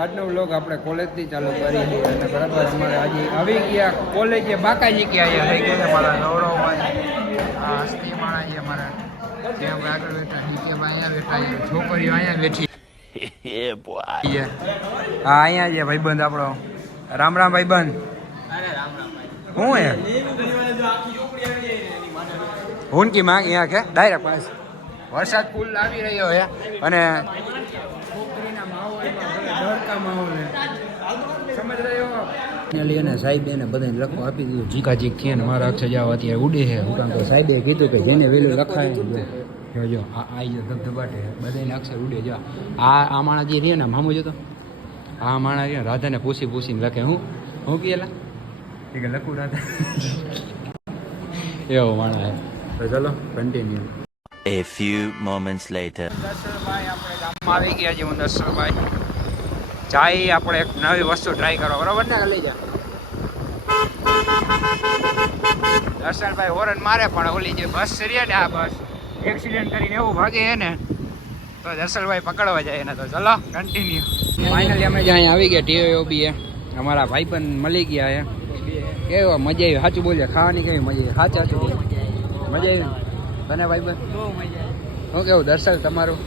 આજનો વ્લોગ આપણે કોલેજથી ચાલુ કરી છે અને બરાબર અમારે આજે આવી ગયા કોલેજે બાકાજી કે અહીંયા થઈ ગયા છે મારા આ હસ્તી માણા છે મારા. ત્યાં આગળ બેઠા નીચેમાં અહીંયા બેઠા છે. છોકરીઓ અહીંયા બેઠી હા અહીંયા છે ભાઈબંધ આપણો. રામ રામ ભાઈબંધ. હું એ હુનકી માંગ અહીંયા કે ડાયરેક્ટ પાસે વરસાદ ફૂલ આવી રહ્યો છે. અને માહોલમાં ડરકા માહોલ છે સમજ રહ્યો ને લઈને સાહેબે ને બધાને લખો આપી દીધું જીકા જીક થયા ને મારા અક્ષર જાવ અત્યારે ઉડે છે હું કારણ કે સાહેબે કીધું કે જેને વેલું લખાય જો આ આ જો ધબધબાટે બધાને અક્ષર ઉડે જો આ આ માણસ જે રહ્યો ને મામો જોતો આ માણસ રહ્યો રાધાને પૂછી પૂછીને લખે હું હું કહેલા એ કે લખું રાધા એવો માણસ છે તો ચલો continue A few moments later. દર્શનભાઈ આપણે ગામમાં આવી ગયા છીએ, હું દર્શનભાઈ ચાય આપણે એક નવી વસ્તુ ટ્રાય કરો. બરોબર ને લઈ જા. દર્શનભાઈ હોરન મારે પણ ઓલી જે બસ છે ને આ બસ એક્સિડન્ટ કરીને એવું ભાગે છે ને તો દર્શનભાઈ પકડવા જાય એને તો. ચલો કન્ટિન્યુ ફાઇનલી અમે જ્યાં આવી ગયા ટીઓ બી અમારા ભાઈ પણ મળી ગયા એ કેવો મજા આવી સાચું બોલે ખાવાની કેવી મજા આવી? સાચું સાચું બોલે મજા આવી તને ભાઈ બન શું કેવું દર્શન તમારું?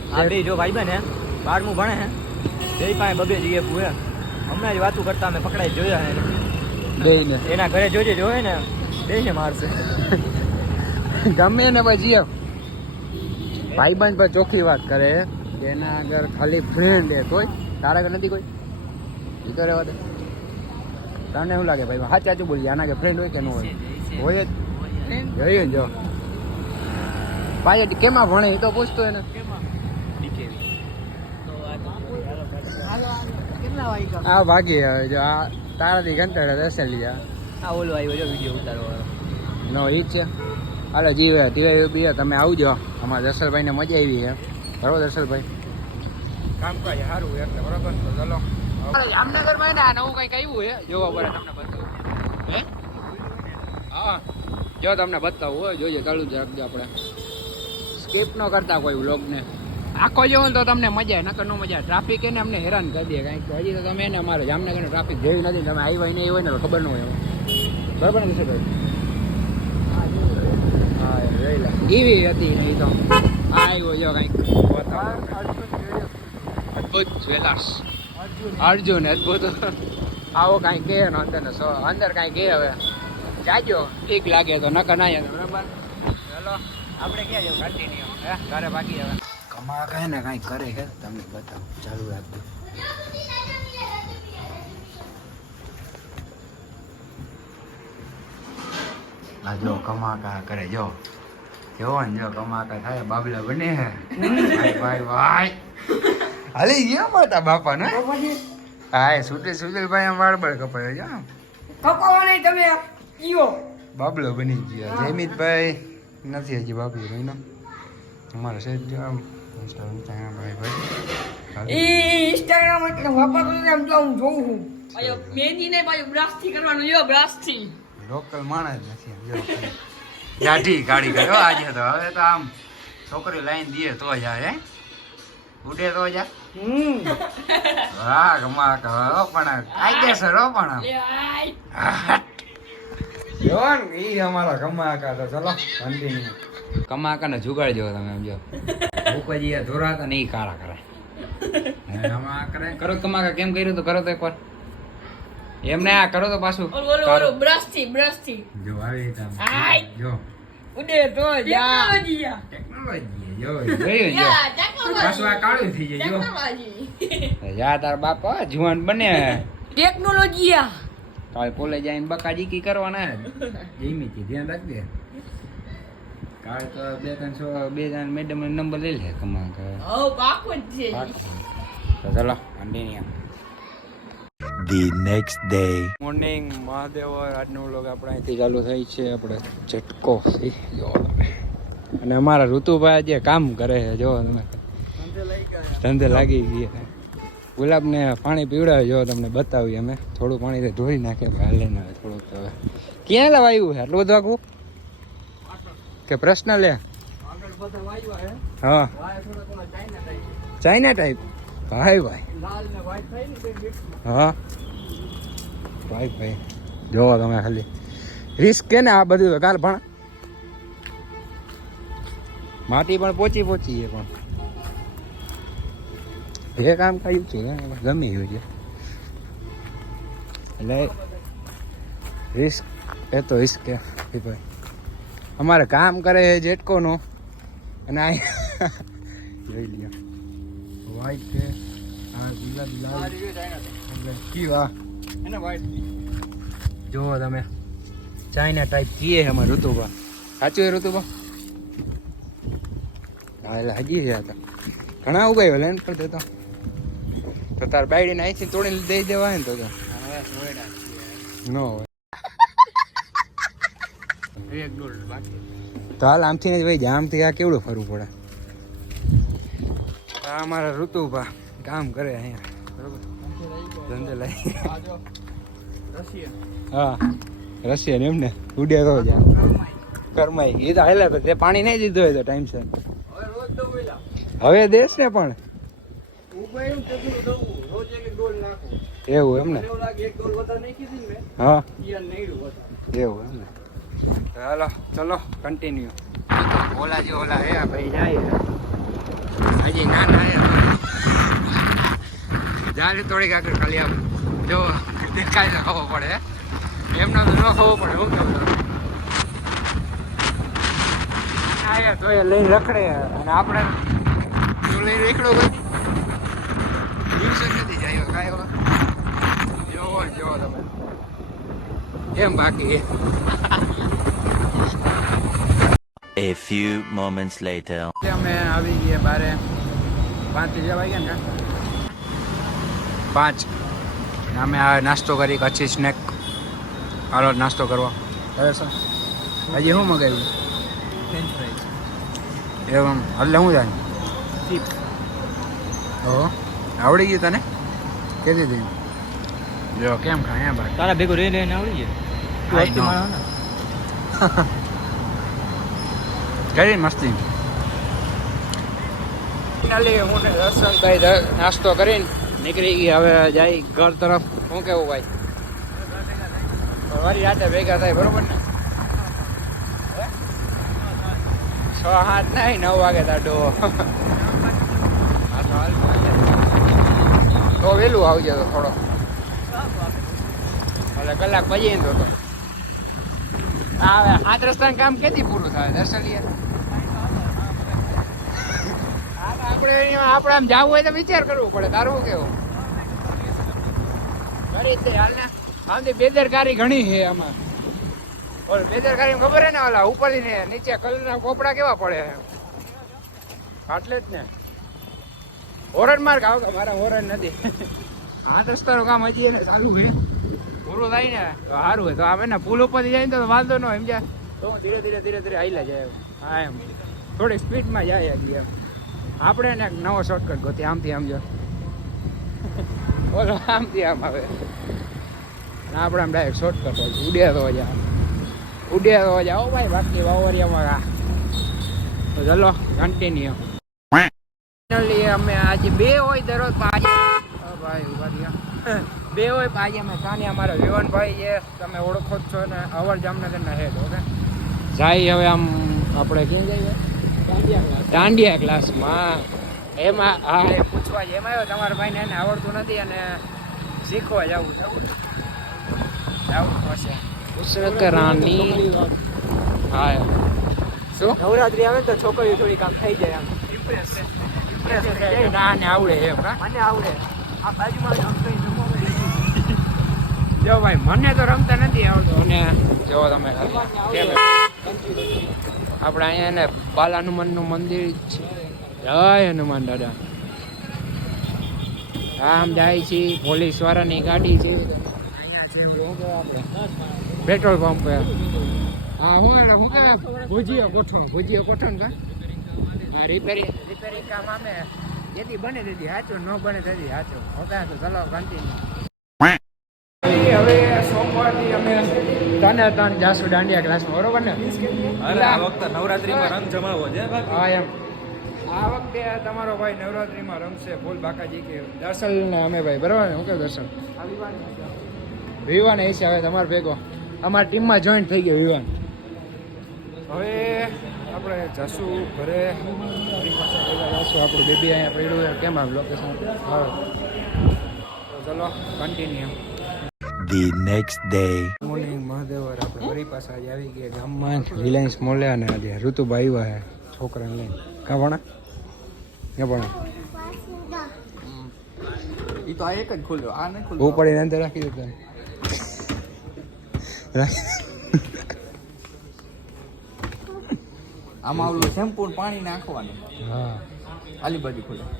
જો ભાઈ હે બારમું ભણે હે. બે પાસે બબે જઈએ પૂએ હમણાં જ વાતું કરતા અમે પકડાઈ જોયા એને. જઈને એના ઘરે જોજે જોયે ને. બેયને મારશે. ગમે ને પછી ભાઈબંધ પર ચોખ્ખી વાત કરે કે એના આગળ ખાલી ફ્રેન્ડ હે તોય તારા આગળ નથી કોઈ? એ કરે વાત તને શું લાગે ભાઈ સાચું સાચું બોલીએ. આના કે ફ્રેન્ડ હોય કે ન હોય? હોય જ. જોઈએ જો. ભાઈ કેમાં ભણે? એ તો પૂછતો એને કેટલા વાગ્યા આ ભાગી હવે જો આ તારાથી ગંતડે દસે લીધા આ. ઓલો આવ્યો જો વીડિયો ઉતારવાનો નો ઈ જ છે. હાલો જીવે ધીરે બી તમે આવજો. અમારા દર્શનભાઈને મજા આવી છે. બરોબર દર્શનભાઈ કામ કાજ સારું એટલે બરોબર તો ચલો. જામનગરમાં ને આ નવું કંઈક આવ્યું છે. જોવા પડે તમને બતાવું. હે? હા. જો તમને બતાવું હોય જોઈએ ચાલુ જ રાખજો આપણે. સ્કીપ ન કરતા કોઈ વ્લોગને. આખો જોવો તો તમને મજા આવે, નકર નો મજા આવે. ટ્રાફિક એને અમને હેરાન કરી દે કારણ કે હજી તો તમે એને અમારે જામનગરનું ટ્રાફિક જેવી નથી તમે આવ્યા નહીં હોય ને ખબર ન હોય બરાબર ને શું હા એ એવી હતી નહીં તો. આ આવ્યો જો કંઈક. અદ્ભુત જ્વેલર્સ. અર્જુન અદ્ભુત. આવો કાંઈ કહે ને અંદર સો. અંદર કાંઈ કહે હવે. જાજો. ઠીક લાગે તો નકર ના તો બરાબર. ચલો, આપણે ક્યાં જવું? નહીં હે, ઘરે બાકી હવે. કમા કહે ને કાંઈ કરે છે તમને બતાવું ચાલુ રાખજો. આ જો કમાકા કરે જો. જો ને જો કમાકા થાય બાબલા બને હે ભાઈ ભાઈ ભાઈ. હાલી ગયો માતા બાપા ને હા સુટે સુટેલ ભાઈ આમ વાળબળ કપાયો જો કપાવા તમે કયો બાબલો બની ગયો. જયમિતભાઈ નથી હજી બાબલો બન્યો. અમારે સાહેબ જો આમ ઇન્સ્ટાગ્રામ ભાઈ ભાઈ. એ ઇન્સ્ટાગ્રામ એટલે વાપરતો નથી, તો હું જોઉં છું પાછો મહેંદી ને પાછું બ્રશથી કરવાનું જો બ્રશથી લોકલ માણસ નથી આમ ગાડી ગયો આજે તો. હવે તો આમ છોકરી લાઈન દે તો જાય હે? ઉડે તો જા હમ. વાહ ગમા કહો પણ કાયદેસર હો પણ જોન ઈ અમારા કમાકા તો ચલો કમાકા ને જુગાડજો તમે સમજો ભૂપજી ભૂપજી આ ધોરાતા નહીં કાળા કરે. કરે. કરો કમાકા કેમ કર્યું તો? કરો તો એકવાર એમને આ કરો તો પાછું બ્રશથી બ્રશથી. જો આવી. જો. ઉડે તો જા. ટેકનોલોજી ટેકનોલોજી જો જો પાછું આ કાળું થઈ જાય જો. ટેકનોલોજી. તાર બાપા જુવાન બને. ટેકનોલોજી કાલે પોલે જઈને બકાજી કી કરવાના. જીમીથી ધ્યાન રાખજે. કાલ તો બે ત્રણસો બે જણ મેડમ નંબર લઈ લે કમા કે ઓ પાકો જ છે. તો ચલો continue The next day. Morning Mahadev આજનો વ્લોગ આપણે અહીંથી ચાલુ થઈ છે. આપણે ઝટકો જો અને અમારા ઋતુભાઈ જે કામ કરે છે. જો તમે. ધંધે લાગી ગયા ગુલાબને પાણી પીવડાવે જો તમને બતાવીએ અમે. થોડું પાણી ધોઈ નાખે હાલે ના થોડુંક ક્યાં લવાયું છે? આટલું બધું આખું? કે પ્રશ્ન લે? હા. China type. ભાઈ ભાઈ. હા. ભાઈ ભાઈ. જોવો તમે ખાલી. રિસ્ક કે ને આ બધું તો કાલ પણ. માટી પણ પોચી પોચી છે પણ. એ કામ કયું છે ગમી ગયું છે. એટલે રિસ્ક એ તો રિસ્ક કે ભાઈ. અમારે કામ કરે છે જેટકોનો. અને આ જોઈ લ્યો. વ્હાઈટ છે. આ ગુલાબી લાલ. એટલે કીવા એને વ્હાઈટ જુઓ તમે. ચાઇના ટાઈપ કીએ છે અમારે ઋતુભા સાચું એ ઋતુભા હા એટલે હજી છે આ તો. ઘણા ઉગાયો લેન પર તો તો. તાર બાયડીને અહીંથી તોડીને દઈ દેવાય ને તો. ન હોય. એક દોઢ બાકી. તો હાલ આમથી ને ભાઈ જાય. આમથી આ કેવડું ફરવું પડે? આ અમારા ઋતુભા કામ કરે અહીંયા. બરોબર? ધંધે લઈ. હા રશિયન એમને ઉડ્યા તો જાય કરમાઈ. એ તો હાલે તો તે પાણી નહીં દીધું હોય તો ટાઈમ છે. હવે દેશ ને પણ? એવું તેટલું દઉં. રોજ એક એક ડોલ નાખું. એવું એમ ને? મને એવું લાગે એક ડોલ વધારે નાખી હતી ને હા. એવું એમ ચાલો ચલો કન્ટિન્યુ ઓલા જે ઓલા હે ભાઈ જાય હજી ના ના જાય થોડીક આગળ ખાલી આમ જો, દેખાય ખાવો પડે. એમને તો ન ખબર પડે, હું કેવું? તો એ લઈને રખડે અને આપણે તું લઈને રેખડો દિવસે નથી જાય કાંઈ. જોવો જોવો તમે. એમ બાકી A few moments later. અમે આવી ગયા બારે પાંચ જેવા વાગ્યા ને પાંચ. ને અમે આ નાસ્તો કરી કચ્છી સ્નેક હાલો નાસ્તો કરવા. હવે સર. હજી શું મગાવ્યું? Fries. એમ. એટલે શું જાય Chips. ઓહો. આવડી ગયું તને? કેદી હતી? જો કેમ ખાયા બાર તારા ભેગું રહી રહીને આવડી જાય તું I હસ્તી know. માણસ ને. કરી મસ્તી ફાઇનલી હું દર્શનભાઈ નાસ્તો કરીને નીકળી ગઈ હવે જાય ઘર તરફ. શું કેવું ભાઈ? વારી રાતે ભેગા થાય, બરોબર ને? છ, સાત નહીં, નવ વાગે તાડો તો હાલ તો હાલ. તો વહેલું આવી તો થોડો. એટલે કલાક પછી તો હવે સાત રસ્તાનું કામ કેથી પૂરું થાય? દર્શનીય આપણે આપણે આમ જવું હોય તો વિચાર કરવો પડે. તારું કેવું? કરી જ દે હાલ બેદરકારી ઘણી છે આમાં. ઓલ બેદરકારી ખબર હે ને ઓલા ઉપરથી ને નીચે કલરના કોપડા કેવા પડે આટલે જ ને. હોરન માર્ગ આવ મારા હોરન નથી. આ રસ્તાનું કામ હજી એને ચાલુ છે. પૂરું થાય ને? તો સારું હોય તો આમ એને પુલ ઉપરથી જાય ને તો વાંધો ન જાય તો ધીરે ધીરે ધીરે ધીરે હાઈલા જાય હા, એમ. થોડી સ્પીડમાં જાય હજી એમ. આપણે ને નવો શોર્ટકટ ગોતી, આમથી આમ જો. બોલો આમથી આમ આવે. આપણે આમ ડાયરેક્ટ શોર્ટકટ હોય ઉડ્યા તો જા ઉડ્યા તો જાઓ ભાઈ, બાકી વાવરિયામાં તો ચલો કન્ટિન્યુ ફાઇનલી અમે આજે બે હોય દરરોજ આજે ભાઈ, ઊભા રહ્યા. બે હોય આજે અમે. સાને અમારા વિવનભાઈ છે. તમે ઓળખો જ છો ને. અવર જામનગરના હેડ ઓકે જાય હવે આમ આપણે ક્યાં જઈએ? દાંડિયા ક્લાસમાં. એમાં હા એ પૂછવા જ એમાં આવ્યો તમારા ભાઈને એને આવડતું નથી અને શીખવા જવું જવું જવું પડશે ઉસરત રાની હા શું? નવરાત્રી આવે તો છોકરીઓ થોડીક આમ થઈ જાય આમ ઇમ્પ્રેસ ના ને આવડે એમ મને આવડે. આ બાજુમાં આમ કઈ જો ભાઈ મને તો રમતા નથી આવડતું. અને જો તમે કેમ. આપણે અહીંયા ને બાલ હનુમાનનું મંદિર છે. જય હનુમાન દાદા. આમ જાય છે પોલીસ વાળાની ગાડી છે. પેટ્રોલ પંપ હા, હું એટલે હું કહેવાય ભુજીયો ગોઠણ ભુજીયો ગોઠણ કા? રિપેરિંગ રિપેરિંગ કામ અમે જેથી બને તેથી સાચું ન બને તેથી સાચો ઓકે તો ચલો કન્ટિન્યુ ત્રણે ત્રણ જાસુ દાંડિયા ક્લાસમાં બરોબર ને? અરે આ વખતે નવરાત્રીમાં રંગ જમાવો છે હા એમ. આ વખતે તમારો ભાઈ નવરાત્રીમાં રમશે ફૂલ બાકાજી કે દર્શન ને અમે ભાઈ બરાબર ને? હું કે દર્શન? વિવાન એસી આવે તમારે ભેગો. અમારી ટીમમાં જોઈન્ટ થઈ ગયો વિવાન. હવે આપણે જશું ઘરે. જશું આપણું બેબી અહીંયા પડ્યું કેમ આમ લોકેશન હા. તો ચલો continue The next day. Morning મહાદેવર આપણે ફરી પાછા આજે આવી ગયા ગામમાં. રિલાયન્સ મોલે અને આજે ઋતુભાઈ આવ્યા છે છોકરાને લઈને. કા ભણા? કે ભણા? એ તો આ એક જ ખોલ્યો. આ નહીં બહુ પડીને અંદર રાખી દેતા રાખી આમાં ઓલું શેમ્પુ પાણી નાખવાનું. હા. આલી બાજુ ખોલ્યો.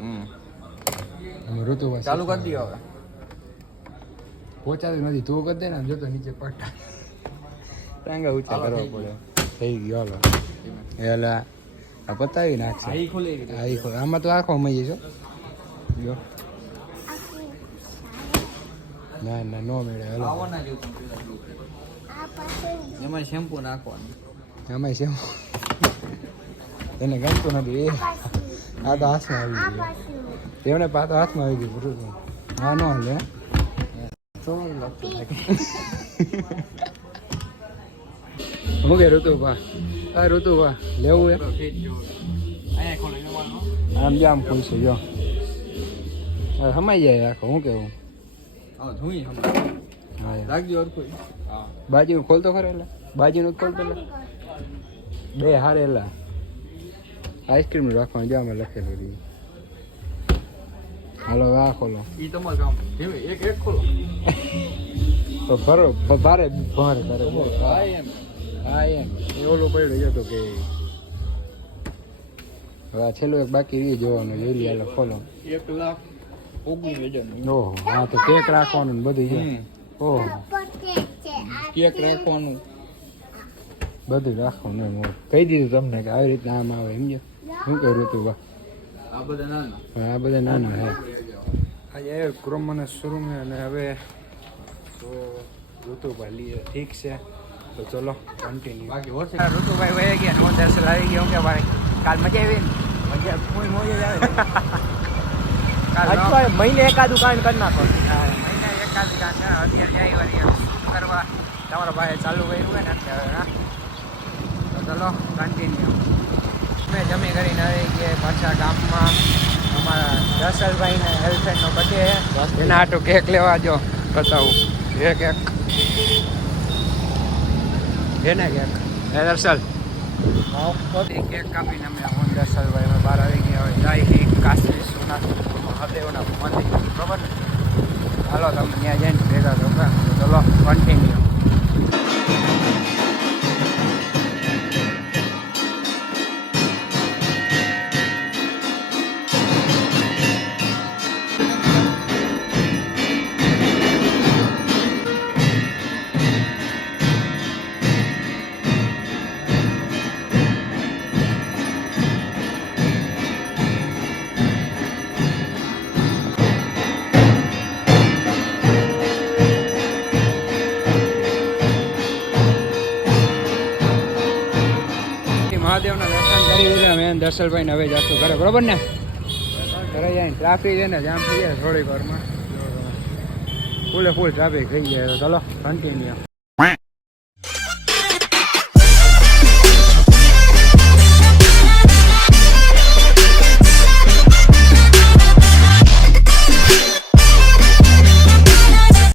હમ ઋતુભાઈ ચાલુ કરી દઈએ હવે. પહોંચાતું નથી. તું કરી દે ને જો તો નીચે પટ્ટા ટાંગા ઊંચા કરવા પડે. થઈ ગયો હાલો. એલા આ પતાવી નાખશે. આઈ ખોલે. આમાં તો આખો મળી છો જો. ના ના નો મેળે હાલો. પણ પેલા જેવું. એમાં શેમ્પુ નાખવાનું. એમાં શેમ્પુ એને ગમતું નથી. એ આ તો હાથમાં આવી ગયું. એમને પાતો હાથમાં આવી ગયું બરોબર હા નો હાલે. હે? કે ઋતુ બા આ ઋતુ બા લેવું જવાનું. આમ જો આમ ખુલશે જો હવે સમાઈ જાય આખો હું કેવું બાજુ ખોલતો ખરો એટલે બાજુનું જ ખોલતો બે હારે એલા આઈસ્ક્રીમ રાખવાનું જો આમાં લખેલું રહ્યું હાલો આ ખોલો. ઈ તમાર કામ ધીમે એક એક ખોલો. તો ભરો ભારે ભાર કરે. હા. એમ હા એમ. એ ઓલો પડ્યો હતો કે હવે આ છેલ્લું એક બાકી રહી જોવાનું જોઈ હાલો ખોલો. એક લાખ ઓગણીસ હજાર ઓહો હા તો કેક રાખવાનું ને બધું ઓહો. કેક રાખવાનું. બધું રાખવાનું એમ. કહી દીધું તમને કે આવી રીતના આમ આવે સમજો શું કે ઋતુ બા આ બધા નાના. આ બધા નાના હે આજે ક્રોમાના શોરૂમ અને હવે તો ઋતુભાઈ ઠીક છે. તો ચલો કન્ટિન્યુ બાકી વર્ષે ઋતુભાઈ વહી ગયા નો દર્શન આવી ગયો. કે ભાઈ કાલ મજા આવી ને? મજા કોઈ મોજે આવે મહિને એકાદું કાંડ કરી નાખો. મહિને એકાદ કામ ને અત્યારે જાય વાળી કરવા? તમારા ભાઈ ચાલુ કર્યું હોય ને અત્યારે તો ચલો કન્ટિન્યુ મેં જમી કરીને આવી ગયા પાછા ગામમાં. અમારા દર્શલભાઈને હેલ્થનો બર્થડે છે એના હાટું કેક લેવા જો બતાવું. એ કેક. એને કેક. એ દર્શલ કેક કાપીને અમે હું દર્શલભાઈ અમે બહાર આવી ગયા હોય. જાય કાશી વિશ્વનાથ મહાદેવના મંદિર. બરાબર હાલો તમે ત્યાં જઈને ભેગા થો કા? તો ચલો કન્ટિન્યુ મહાદેવના દર્શન કરી લીધા. અમે દર્શનભાઈ ને હવે જશું ઘરે. બરોબર ને? ઘરે જઈને ટ્રાફિક છે ને, જામ થઈ જાય થોડીક વારમાં. ફૂલે ફૂલ ટ્રાફિક થઈ જાય. તો ચલો કન્ટિન્યુ